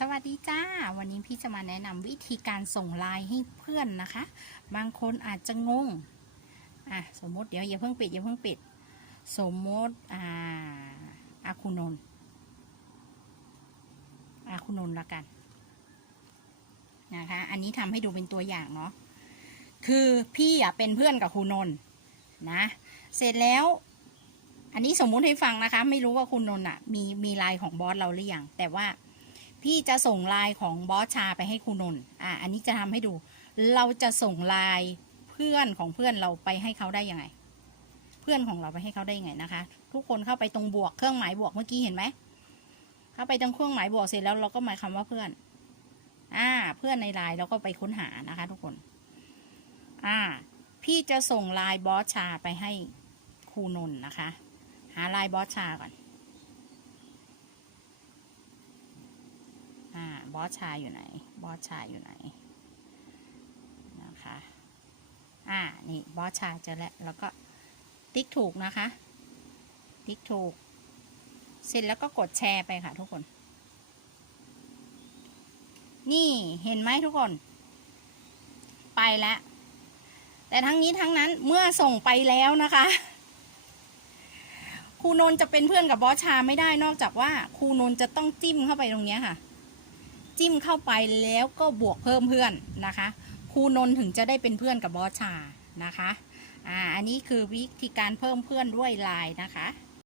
สวัสดีจ้า วันนี้พี่จะมาแนะนำวิธีการส่งไลน์ให้เพื่อนนะคะ บางคนอาจจะงงอะสมมติเดี๋ยวอย่าเพิ่งปิดอย่าเพิ่งปิด สมมติอ่าอาคุณนนอาคุณนนละกันนะคะ อันนี้ทำให้ดูเป็นตัวอย่างเนาะคือพี่อะเป็นเพื่อนกับคุณนนนะ เสร็จแล้วอันนี้สมมุติให้ฟังนะคะ ไม่รู้ว่าคุณนนท์อะมีมีไลน์ของบอสเราหรือยังแต่ว่า พี่จะส่งลน์ของบอสชาไปให้คุณนนท์อะอันนี้จะทำให้ดู เราจะส่งลน์เพื่อนของเพื่อนเราไปให้เขาได้ยังไง เพื่อนของเราไปให้เขาได้ยังไงนะคะ ทุกคนเข้าไปตรงบวกเครื่องหมายบวกเมื่อกี้เห็นไหมเข้าไปตรงเครื่องหมายบวกเสร็จแล้วเราก็หมายคำว่าเพื่อน อ่า เพื่อนในไลน์เราก็ไปค้นหานะคะ ทุกคน อ่า พี่จะส่งไลน์บอสชาไปให้ครูนนท์นะคะ หาไลน์บอสชาก่อน อ่า บอสชาอยู่ไหน บอสชาอยู่ไหนนะคะ อ่า นี่บอสชาเจอแล้ว แล้วก็ติ๊กถูกนะคะ ติ๊กถูก เสร็จแล้วก็กดแชร์ไปค่ะทุกคน นี่เห็นไหมทุกคน ไปแล้ว แต่ทั้งนี้ทั้งนั้นเมื่อส่งไปแล้วนะคะครูนนท์จะเป็นเพื่อนกับบอสชาไม่ได้นอกจากว่าครูนนท์จะต้องจิ้มเข้าไปตรงนี้ค่ะ จิ้มเข้าไปแล้วก็บวกเพิ่มเพื่อนนะคะครูนนท์ถึงจะได้เป็นเพื่อนกับบอสชานะคะอ่าอันนี้คือวิธีการเพิ่มเพื่อนด้วยไลน์นะคะ